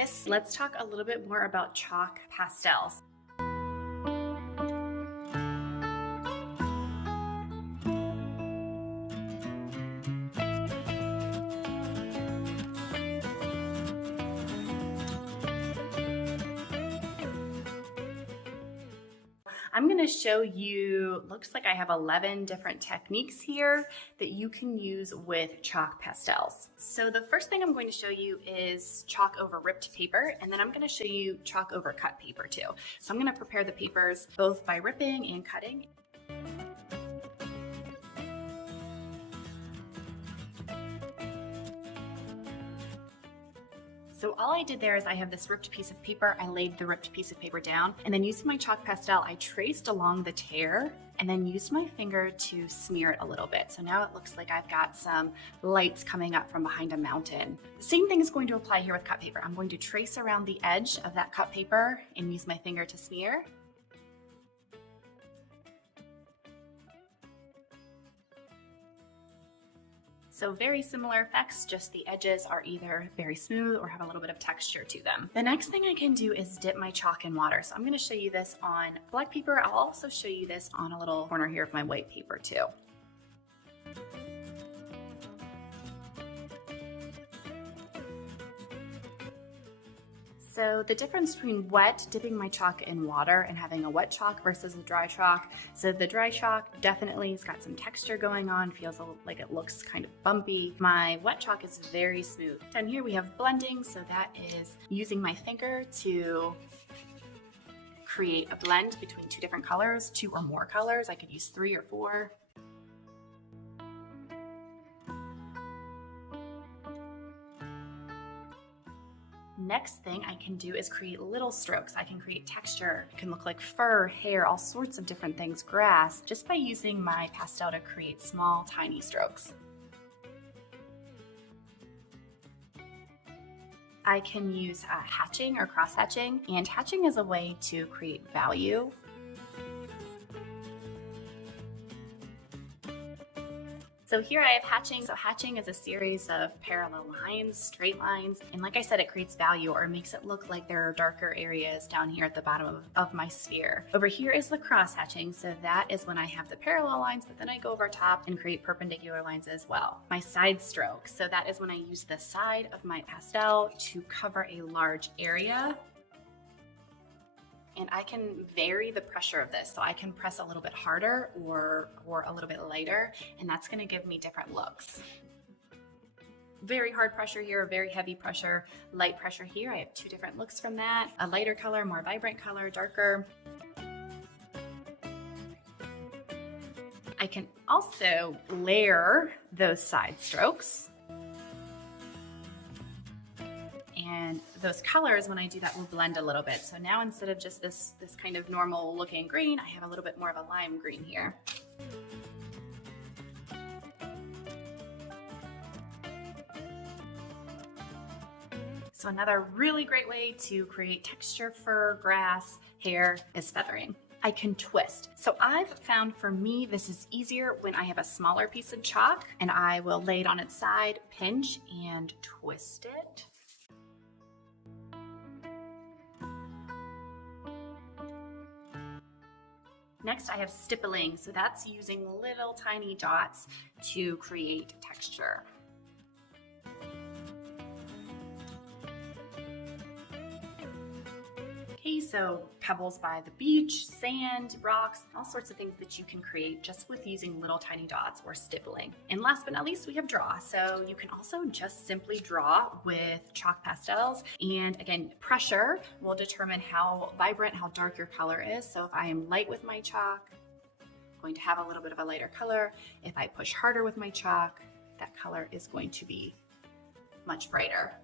artists, let's talk a little bit more about chalk pastels. I'm going to show you, looks like I have 11 different techniques here that you can use with chalk pastels. So the first thing I'm going to show you is chalk over ripped paper, and then I'm going to show you chalk over cut paper too. So I'm going to prepare the papers both by ripping and cutting. So all I did there is I have this ripped piece of paper. I laid the ripped piece of paper down, and then using my chalk pastel, I traced along the tear and then used my finger to smear it a little bit. So now it looks like I've got some lights coming up from behind a mountain. The same thing is going to apply here with cut paper. I'm going to trace around the edge of that cut paper and use my finger to smear. So very similar effects, just the edges are either very smooth or have a little bit of texture to them. The next thing I can do is dip my chalk in water. So I'm going to show you this on black paper. I'll also show you this on a little corner here of my white paper too. So the difference between dipping my chalk in water and having a wet chalk versus a dry chalk. So the dry chalk definitely has got some texture going on, feels like it looks kind of bumpy. My wet chalk is very smooth. And here we have blending, so that is using my finger to create a blend between two different colors, 2 or more colors. I could use 3 or 4. Next thing I can do is create little strokes. I can create texture. It can look like fur, hair, all sorts of different things, grass, just by using my pastel to create small, tiny strokes. I can use hatching or cross hatching, and hatching is a way to create value. So here I have hatching. So hatching is a series of parallel lines, straight lines, and like I said, it creates value or makes it look like there are darker areas down here at the bottom of my sphere. Over here is the cross hatching. So that is when I have the parallel lines, but then I go over top and create perpendicular lines as well. My side stroke. So that is when I use the side of my pastel to cover a large area. And I can vary the pressure of this. So I can press a little bit harder or a little bit lighter, and that's gonna give me different looks. Very hard pressure here, very heavy pressure, light pressure here. I have 2 different looks from that. A lighter color, more vibrant color, darker. I can also layer those side strokes. And those colors, when I do that, will blend a little bit. So now instead of just this kind of normal looking green, I have a little bit more of a lime green here. So another really great way to create texture, fur, grass, hair is feathering. I can twist. So I've found for me, this is easier when I have a smaller piece of chalk, and I will lay it on its side, pinch, and twist it. Next, I have stippling. So that's using little tiny dots to create texture. Okay, so pebbles by the beach, sand, rocks, all sorts of things that you can create just with using little tiny dots or stippling. And last but not least, we have draw. So you can also just simply draw with chalk pastels. And again, pressure will determine how vibrant, how dark your color is. So if I am light with my chalk, I'm going to have a little bit of a lighter color. If I push harder with my chalk, that color is going to be much brighter.